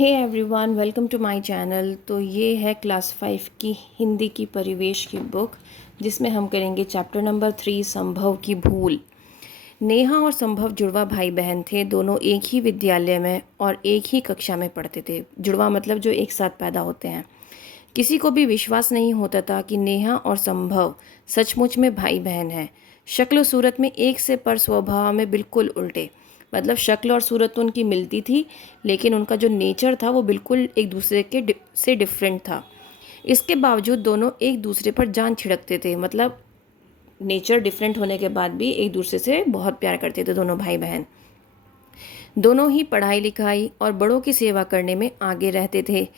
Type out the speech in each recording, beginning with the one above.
Hey everyone, welcome to my channel. तो ये है क्लास 5 की हिंदी की परिवेश की बुक, जिसमें हम करेंगे चैप्टर नंबर 3, संभव की भूल। नेहा और संभव जुड़वा भाई बहन थे। दोनों एक ही विद्यालय में और एक ही कक्षा में पढ़ते थे। जुड़वा मतलब जो एक साथ पैदा होते हैं। किसी को भी विश्वास नहीं होता था कि नेहा और संभव सचमुच में भाई बहन हैं। शक्ल सूरत में एक से, पर स्वभाव में बिल्कुल उल्टे। मतलब शक्ल और सूरत तो उनकी मिलती थी, लेकिन उनका जो नेचर था वो बिल्कुल एक दूसरे के से डिफरेंट था। इसके बावजूद दोनों एक दूसरे पर जान छिड़कते थे। मतलब नेचर डिफरेंट होने के बाद भी एक दूसरे से बहुत प्यार करते थे दोनों भाई बहन। दोनों ही पढ़ाई लिखाई और बड़ों की सेवा करने में आगे रहते थे।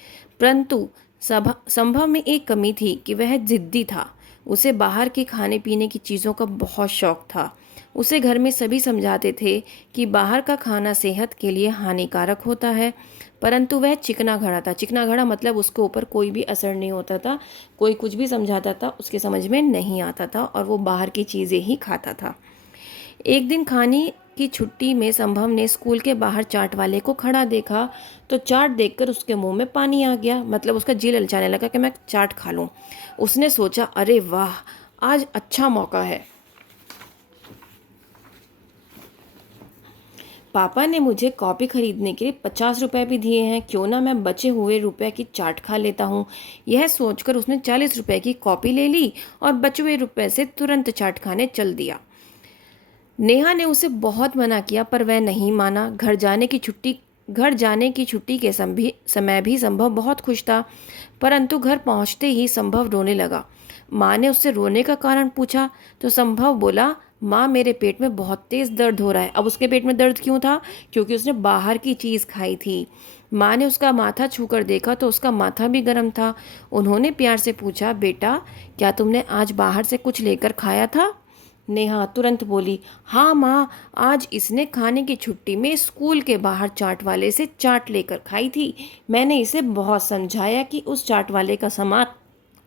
परंतु संभव में एक कमी थी कि वह जिद्दी था। उसे बाहर के खाने पीने की चीज़ों का बहुत शौक था। उसे घर में सभी समझाते थे कि बाहर का खाना सेहत के लिए हानिकारक होता है, परंतु वह चिकना घड़ा था। चिकना घड़ा मतलब उसके ऊपर कोई भी असर नहीं होता था। कोई कुछ भी समझाता था उसके समझ में नहीं आता था, और वो बाहर की चीज़ें ही खाता था। एक दिन खाने की छुट्टी में संभव ने स्कूल के बाहर चाट वाले को खड़ा देखा, तो चाट देखकर उसके मुंह में पानी आ गया। मतलब उसका जी ललचाने लगा कि मैं चाट खा लूं। उसने सोचा, अरे वाह, आज अच्छा मौका है। पापा ने मुझे कॉपी खरीदने के लिए 50 रुपए भी दिए हैं, क्यों ना मैं बचे हुए रुपए की चाट खा लेता हूँ। यह सोचकर उसने 40 रुपए की कॉपी ले ली और बचे हुए रुपए से तुरंत चाट खाने चल दिया। नेहा ने उसे बहुत मना किया, पर वह नहीं माना। घर जाने की छुट्टी के समय भी संभव बहुत खुश था, परंतु घर पहुंचते ही संभव रोने लगा। माँ ने उससे रोने का कारण पूछा तो संभव बोला, माँ, मेरे पेट में बहुत तेज़ दर्द हो रहा है। अब उसके पेट में दर्द क्यों था? क्योंकि उसने बाहर की चीज़ खाई थी। माँ ने उसका माथा छूकर देखा तो उसका माथा भी गर्म था। उन्होंने प्यार से पूछा, बेटा, क्या तुमने आज बाहर से कुछ लेकर खाया था? नेहा तुरंत बोली, हाँ माँ, आज इसने खाने की छुट्टी में स्कूल के बाहर चाट वाले से चाट लेकर खाई थी। मैंने इसे बहुत समझाया कि उस चाट वाले का सामान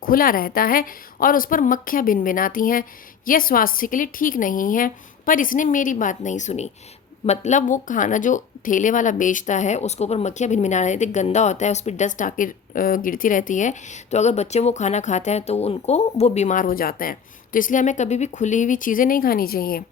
खुला रहता है और उस पर मक्खियाँ भिनभिनाती हैं। यह स्वास्थ्य के लिए ठीक नहीं है, पर इसने मेरी बात नहीं सुनी। मतलब वो खाना जो ठेले वाला बेचता है उसके ऊपर मक्खियाँ भिनभिना रही थी, गंदा होता है, उस पर डस्ट आके गिरती रहती है। तो अगर बच्चे वो खाना खाते हैं तो उनको वो बीमार हो जाते हैं। तो इसलिए हमें कभी भी खुली हुई चीज़ें नहीं खानी चाहिए।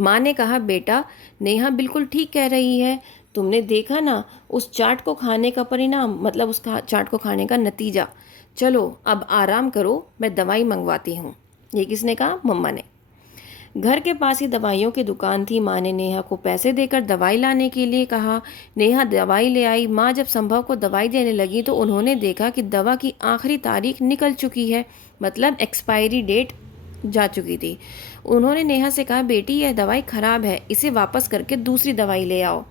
माँ ने कहा, बेटा, नेहा बिल्कुल ठीक कह रही है। तुमने देखा ना उस चाट को खाने का परिणाम, मतलब उस चाट को खाने का नतीजा। चलो अब आराम करो, मैं दवाई मंगवाती हूँ। ये किसने कहा? मम्मा ने। घर के पास ही दवाइयों की दुकान थी। माँ ने नेहा को पैसे देकर दवाई लाने के लिए कहा। नेहा दवाई ले आई। माँ जब संभव को दवाई देने लगी तो उन्होंने देखा कि दवा की आखिरी तारीख निकल चुकी है, मतलब एक्सपायरी डेट जा चुकी थी। उन्होंने नेहा से कहा, बेटी, यह दवाई खराब है, इसे वापस करके दूसरी दवाई ले आओ।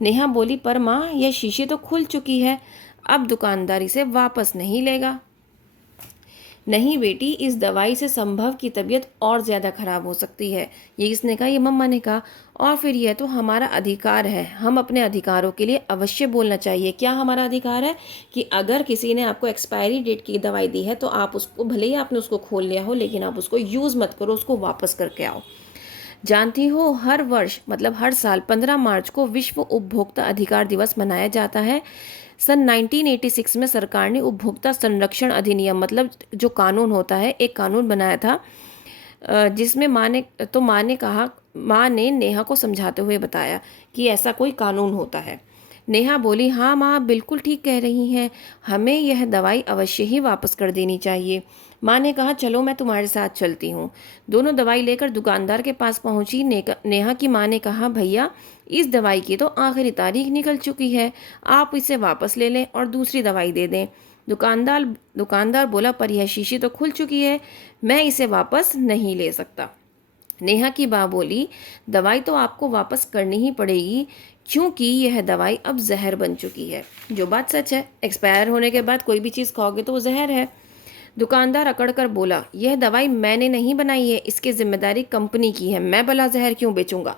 नेहा बोली, पर माँ, यह शीशी तो खुल चुकी है, अब दुकानदार इसे वापस नहीं लेगा। नहीं बेटी, इस दवाई से संभव की तबीयत और ज़्यादा खराब हो सकती है। ये किसने कहा? ये मम्मा ने कहा। और फिर यह तो हमारा अधिकार है, हम अपने अधिकारों के लिए अवश्य बोलना चाहिए। क्या हमारा अधिकार है? कि अगर किसी ने आपको एक्सपायरी डेट की दवाई दी है तो आप उसको, भले ही आपने उसको खोल लिया हो, लेकिन आप उसको यूज़ मत करो, उसको वापस करके आओ। जानती हो, हर वर्ष मतलब हर साल 15 मार्च को विश्व उपभोक्ता अधिकार दिवस मनाया जाता है। सन 1986 में सरकार ने उपभोक्ता संरक्षण अधिनियम, मतलब जो कानून होता है, एक कानून बनाया था, जिसमें माँ ने नेहा को समझाते हुए बताया कि ऐसा कोई कानून होता है। नेहा बोली, हाँ माँ, बिल्कुल ठीक कह रही हैं, हमें यह दवाई अवश्य ही वापस कर देनी चाहिए। माँ ने कहा, चलो मैं तुम्हारे साथ चलती हूँ। दोनों दवाई लेकर दुकानदार के पास पहुँची। नेहा की माँ ने कहा, भैया, इस दवाई की तो आखिरी तारीख निकल चुकी है, आप इसे वापस ले लें और दूसरी दवाई दे दें। दुकानदार बोला, पर यह शीशी तो खुल चुकी है, मैं इसे वापस नहीं ले सकता। नेहा की माँ बोली, दवाई तो आपको वापस करनी ही पड़ेगी, क्योंकि यह दवाई अब जहर बन चुकी है। जो बात सच है, एक्सपायर होने के बाद कोई भी चीज़ खाओगे तो वो जहर है। दुकानदार अकड़कर बोला, यह दवाई मैंने नहीं बनाई है, इसकी जिम्मेदारी कंपनी की है, मैं भला जहर क्यों बेचूंगा?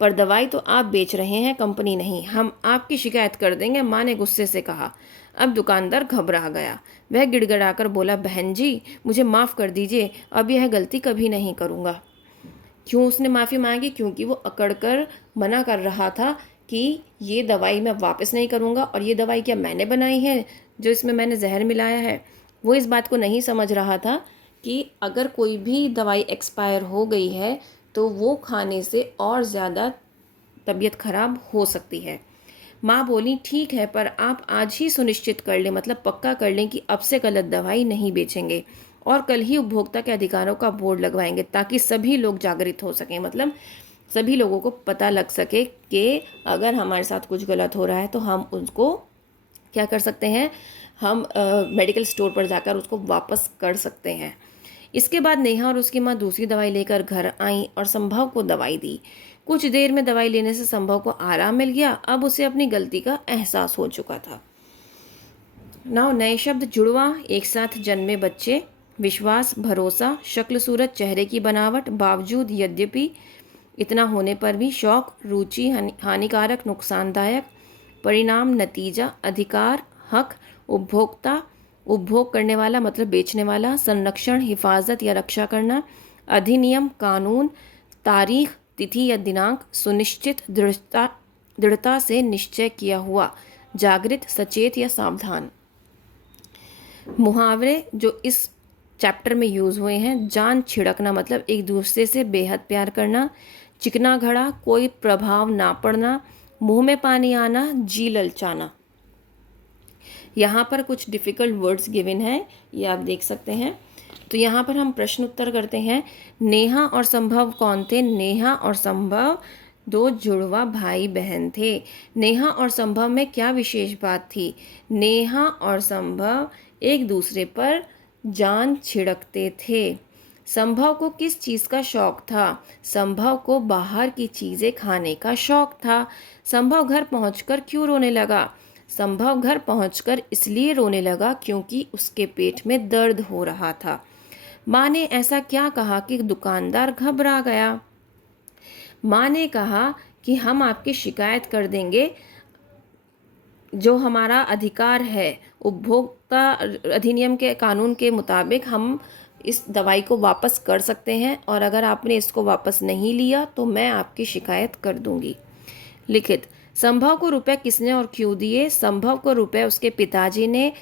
पर दवाई तो आप बेच रहे हैं, कंपनी नहीं, हम आपकी शिकायत कर देंगे, माँ ने गुस्से से कहा। अब दुकानदार घबरा गया। वह गिड़गिड़ाकर बोला, बहन जी, मुझे माफ़ कर दीजिए, अब यह गलती कभी नहीं करूँगा। क्यों उसने माफ़ी मांगी? क्योंकि वो अकड़कर मना कर रहा था कि ये दवाई मैं वापस नहीं करूँगा और ये दवाई क्या मैंने बनाई है जो इसमें मैंने जहर मिलाया है। वो इस बात को नहीं समझ रहा था कि अगर कोई भी दवाई एक्सपायर हो गई है तो वो खाने से और ज़्यादा तबीयत खराब हो सकती है। माँ बोली ठीक है, पर आप आज ही सुनिश्चित कर लें, मतलब पक्का कर लें कि अब से गलत दवाई नहीं बेचेंगे और कल ही उपभोक्ता के अधिकारों का बोर्ड लगवाएंगे ताकि सभी लोग जागृत हो सकें, मतलब सभी लोगों को पता लग सके कि अगर हमारे साथ कुछ गलत हो रहा है तो हम उसको क्या कर सकते हैं, हम मेडिकल स्टोर पर जाकर उसको वापस कर सकते हैं। इसके बाद नेहा और उसकी माँ दूसरी दवाई लेकर घर आईं और संभव को दवाई दी। कुछ देर में दवाई लेने से संभव को आराम मिल गया। अब उसे अपनी गलती का एहसास हो चुका था। नाउ नए शब्द जुड़वा, एक साथ जन्मे बच्चे, विश्वास, भरोसा, शक्ल सूरत, चेहरे की बनावट, बावजूद, यद्यपि, इतना होने पर भी, शौक, रुचि, हानिकारक, नुकसानदायक, परिणाम, नतीजा, अधिकार, हक, उपभोक्ता, उपभोग करने वाला मतलब बेचने वाला, संरक्षण, हिफाजत या रक्षा करना, अधिनियम, कानून, तारीख, तिथि या दिनांक, सुनिश्चित, दृढ़ता से निश्चय किया हुआ, जागृत, सचेत या सावधान। मुहावरे जो इस चैप्टर में यूज़ हुए हैं, जान छिड़कना मतलब एक दूसरे से बेहद प्यार करना, चिकना घड़ा कोई प्रभाव ना पड़ना, मुंह में पानी आना, जी ललचाना। यहाँ पर कुछ डिफ़िकल्ट वर्ड्स गिवन हैं, ये आप देख सकते हैं। तो यहाँ पर हम प्रश्न उत्तर करते हैं। नेहा और संभव कौन थे? नेहा और संभव दो जुड़वा भाई बहन थे। नेहा और संभव में क्या विशेष बात थी? नेहा और संभव एक दूसरे पर जान छिड़कते थे। संभव को किस चीज़ का शौक था? संभव को बाहर की चीज़ें खाने का शौक था। संभव घर पहुंचकर क्यों रोने लगा? संभव घर पहुंचकर इसलिए रोने लगा क्योंकि उसके पेट में दर्द हो रहा था। माँ ने ऐसा क्या कहा कि दुकानदार घबरा गया? माँ ने कहा कि हम आपकी शिकायत कर देंगे, जो हमारा अधिकार है उपभोक्ता अधिनियम के कानून के मुताबिक हम इस दवाई को वापस कर सकते हैं और अगर आपने इसको वापस नहीं लिया तो मैं आपकी शिकायत कर दूंगी। लिखित, संभव को रुपए किसने और क्यों दिए? संभव को रुपए उसके पिताजी ने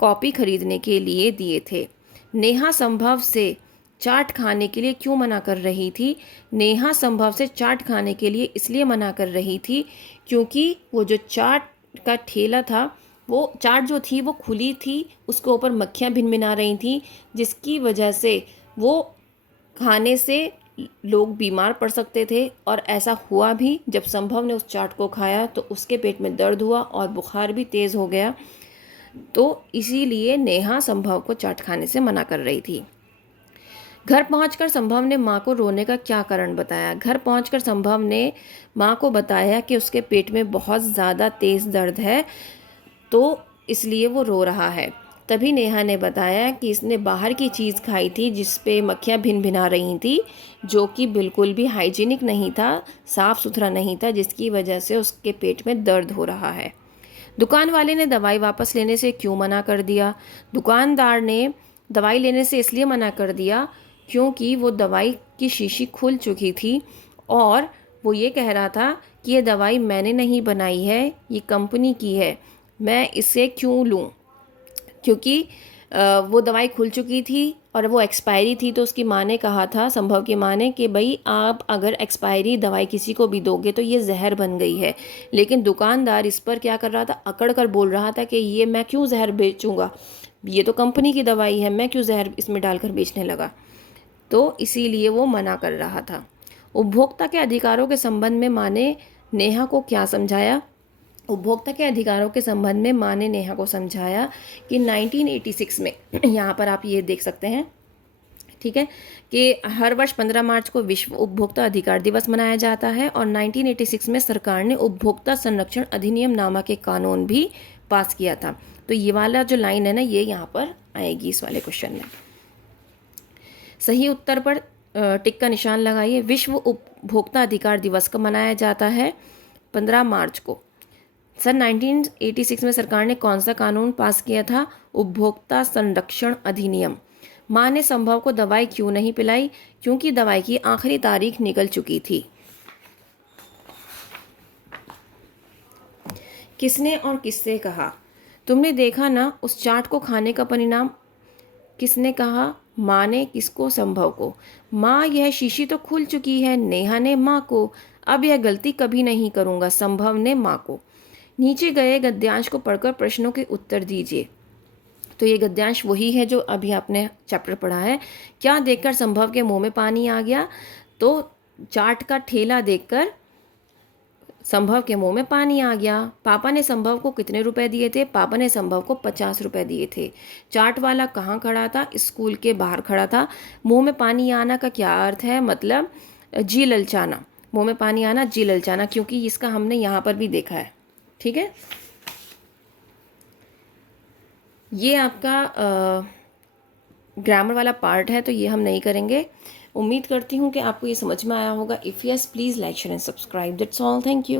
कॉपी खरीदने के लिए दिए थे। नेहा संभव से चाट खाने के लिए क्यों मना कर रही थी? नेहा संभव से चाट खाने के लिए इसलिए मना कर रही थी क्योंकि वो जो चाट का ठेला था, वो चाट जो थी वो खुली थी, उसके ऊपर मक्खियाँ भिनभिना रही थी, जिसकी वजह से वो खाने से लोग बीमार पड़ सकते थे। और ऐसा हुआ भी, जब संभव ने उस चाट को खाया तो उसके पेट में दर्द हुआ और बुखार भी तेज़ हो गया। तो इसीलिए नेहा संभव को चाट खाने से मना कर रही थी। घर पहुंचकर संभव ने माँ को रोने का क्या कारण बताया? घर पहुंचकर संभव ने माँ को बताया कि उसके पेट में बहुत ज़्यादा तेज़ दर्द है, तो इसलिए वो रो रहा है। तभी नेहा ने बताया कि इसने बाहर की चीज़ खाई थी जिस पे मक्खियाँ भिन भिना रही थी, जो कि बिल्कुल भी हाइजीनिक नहीं था, साफ़ सुथरा नहीं था, जिसकी वजह से उसके पेट में दर्द हो रहा है। दुकान वाले ने दवाई वापस लेने से क्यों मना कर दिया? दुकानदार ने दवाई लेने से इसलिए मना कर दिया क्योंकि वो दवाई की शीशी खुल चुकी थी और वो ये कह रहा था कि ये दवाई मैंने नहीं बनाई है, ये कंपनी की है, मैं इसे क्यों लूँ? क्योंकि वो दवाई खुल चुकी थी और वो एक्सपायरी थी। तो उसकी माँ ने कहा था, संभव की माँ ने, कि भाई आप अगर एक्सपायरी दवाई किसी को भी दोगे तो ये जहर बन गई है। लेकिन दुकानदार इस पर क्या कर रहा था, अकड़ कर बोल रहा था कि ये मैं क्यों जहर बेचूंगा, ये तो कंपनी की दवाई है, मैं क्यों जहर इसमें डालकर बेचने लगा। तो इसीलिए वो मना कर रहा था। उपभोक्ता के अधिकारों के संबंध में माँ ने नेहा को क्या समझाया? उपभोक्ता के अधिकारों के संबंध में माँ ने नेहा को समझाया कि 1986 में यहाँ पर आप ये देख सकते हैं, ठीक है, कि हर वर्ष 15 मार्च को विश्व उपभोक्ता अधिकार दिवस मनाया जाता है और 1986 में सरकार ने उपभोक्ता संरक्षण अधिनियम नामक एक कानून भी पास किया था। तो ये वाला जो लाइन है ना, ये यहाँ पर आएगी इस वाले क्वेश्चन में। सही उत्तर पर टिक का निशान लगाइए। विश्व उपभोक्ता अधिकार दिवस कब मनाया जाता है? 15 मार्च को। सन 1986 में सरकार ने कौन सा कानून पास किया था? उपभोक्ता संरक्षण अधिनियम। माँ ने संभव को दवाई क्यों नहीं पिलाई? क्योंकि दवाई की आखिरी तारीख निकल चुकी थी। किसने और किससे कहा? तुमने देखा ना उस चाट को खाने का परिणाम? किसने कहा? माँ ने। किसको? संभव को। माँ, यह शीशी तो खुल चुकी है। नेहा ने माँ को। अब यह गलती कभी नहीं करूँगा। संभव ने माँ को। नीचे गए गद्यांश को पढ़कर प्रश्नों के उत्तर दीजिए। तो ये गद्यांश वही है जो अभी आपने चैप्टर पढ़ा है। क्या देखकर संभव के मुंह में पानी आ गया? तो चाट का ठेला देखकर संभव के मुंह में पानी आ गया। पापा ने संभव को कितने रुपए दिए थे? पापा ने संभव को 50 रुपए दिए थे। चाट वाला कहाँ खड़ा था? स्कूल के बाहर खड़ा था। मुंह में पानी आना का क्या अर्थ है? मतलब जी ललचाना। मुंह में पानी आना, जी ललचाना, क्योंकि इसका हमने यहाँ पर भी देखा है। ठीक है, ये आपका ग्रामर वाला पार्ट है, तो ये हम नहीं करेंगे। उम्मीद करती हूँ कि आपको ये समझ में आया होगा। If yes, please like share and subscribe. That's all. Thank you.